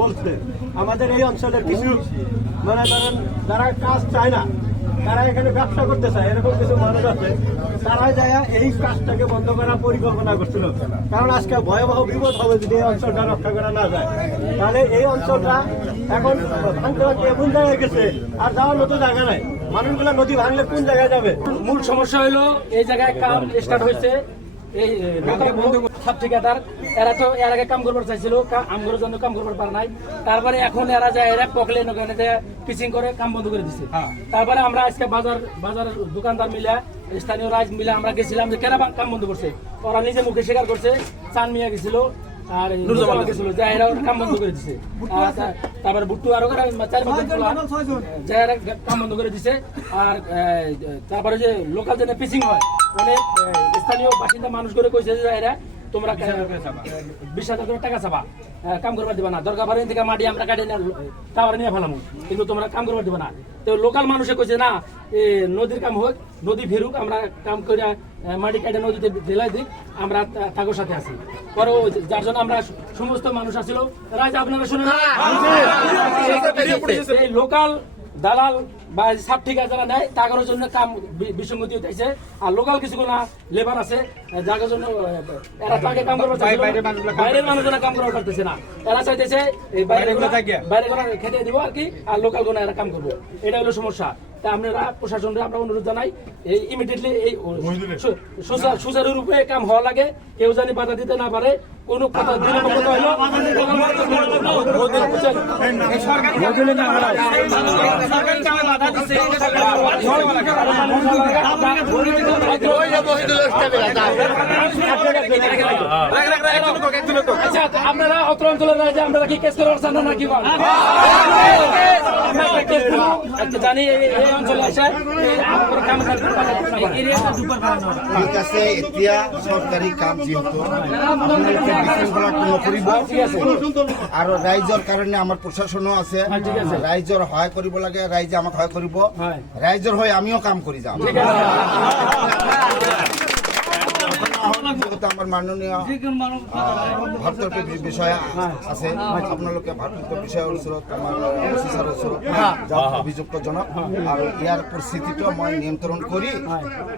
বলছে, আমাদের এই অঞ্চলের কিছু মানে ধরেন, যারা কাজ চায় না, তারা এখানে ব্যবসা করতে চায়, এরকম কিছু মানুষ আছে, তারা যায় এই কাজটাকে বন্ধ করার পরিকল্পনা করছিল। কারণ আজকে ভয়াবহ বিপদ হবে যদি এই অঞ্চলটা রক্ষা করা না যায়। তাহলে এই অঞ্চলটা এখন ভাঙতে এমন জায়গায় গেছে, আর যাওয়ার মতো জায়গা নাই। মানুষগুলো নদী ভাঙলে কোন জায়গায় যাবে? মূল সমস্যা হলো, এই জায়গায় কাম স্টার্ট হয়েছে। এই সব ঠিকাদার এরা তো এর আগে কাম করবার চাইছিল আমগুলোর জন্য কাম করবার পারে নাই। তারপরে এখন এরা যায় এরা পকলে ওখানে পিচিং করে কাম বন্ধ করে দিছে। তারপরে আমরা আজকে বাজার বাজারের দোকানদার মিলা স্থানীয় রাজ মিলা আমরা গেছিলাম যে কেন কাম বন্ধ করছে? ওরা নিজে মুখে স্বীকার করছে চান মিয়া গেছিল। আর কাম বন্ধ করে দিছে। তারপরে বুট্টু আরও করে চার পাঁচজন ছিল। যে কাম বন্ধ করে দিছে। আর আহ, তারপরে যে লোকাল যে পিচিং হয় অনেক স্থানীয় বাসিন্দা মানুষ করে কইছে যে এরা তোমরা বিশ হাজার করে টাকা চাবা কাম করবার দিবা না দরকার পড়ে থেকে মাটি আমরা কাটে টাওয়ার নিয়ে ফেলাম কিন্তু তোমরা কাম করবার দিবা না তো লোকাল মানুষে কইছে না নদীর কাম হোক নদী ফেরুক আমরা কাম করে মাটি কাটে নদীতে ঢেলাই দিক আমরা তাগোর সাথে আছি পরে যার জন্য আমরা সমস্ত মানুষ আসছিল রাজ আপনারা শুনে এই লোকাল দালাল বা সাব ঠিকা যারা নেয় তাগরের জন্য কাম বিসঙ্গতি হইতেছে আর লোকাল কিছু না লেবার আছে যার জন্য এরা তাকে কাম করবার। বাইরের মানুষজনে কাম করবার পারতেছে না এরা চাইতেছে বাইরে বাইরে খেতে দিব আর কি আর লোকালগুলো এরা কাম করব এটা হলো সমস্যা তা আপনারা প্রশাসনকে আমরা অনুরোধ জানাই এই ইমিডিয়েটলি এই সুচার- সুচারুরূপে কাম হওয়া লাগে কেউ জানি বাধা দিতে না পারে কোনো কথা দিলে হলো আচ্ছা আপনারা অত্র অঞ্চলের রাজা আপনারা কি কেস করে আসছেন না কি বল আমরা একটা কেস করব, একটা জানি এই অঞ্চলে এসে ঠিক আছে এতিয়া চৰকাৰী কাম যিহেতু আপোনালোকে বিশৃংখলাটো নকৰিব আৰু ৰাইজৰ কাৰণে আমাৰ প্ৰশাসনো আছে। ৰাইজৰ সহায় কৰিব লাগে ৰাইজে আমাক সহায় কৰিব। হয়। ৰাইজৰ হৈ আমিও কাম কৰি যাম। লগতে আমাৰ মাননীয় ভাৰতৰ বিষয়া আছে আপোনালোকে ভাৰতৰ বিষয়াৰ ওচৰত আমাৰ অফিচাৰৰ ওচৰত যাওক অভিযুক্ত জনক আৰু ইয়াৰ পৰিস্থিতিটো মই নিয়ন্ত্ৰণ কৰি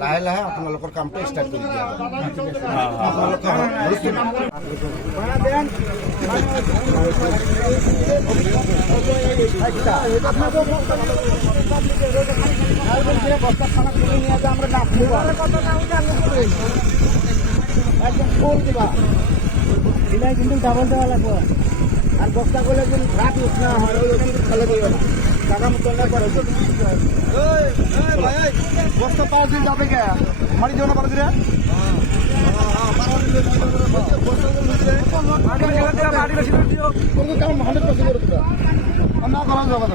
লাহে লাহে আপোনালোকৰ কামটো ষ্টাৰ্ট কৰি দিয়া যাব আপোনালোকে হুলস্থুল কিন্তু ডাবল দেওয়া লাগবে। আর বস্তা করলে কিন্তু রাত উঠ না হয় ওই কিন্তু ফেলে দিও না। টাকা মতো না করে বস্তা পাওয়া দিন যাবে কে? মারি দিও না পারে দিবা। না করা যাবে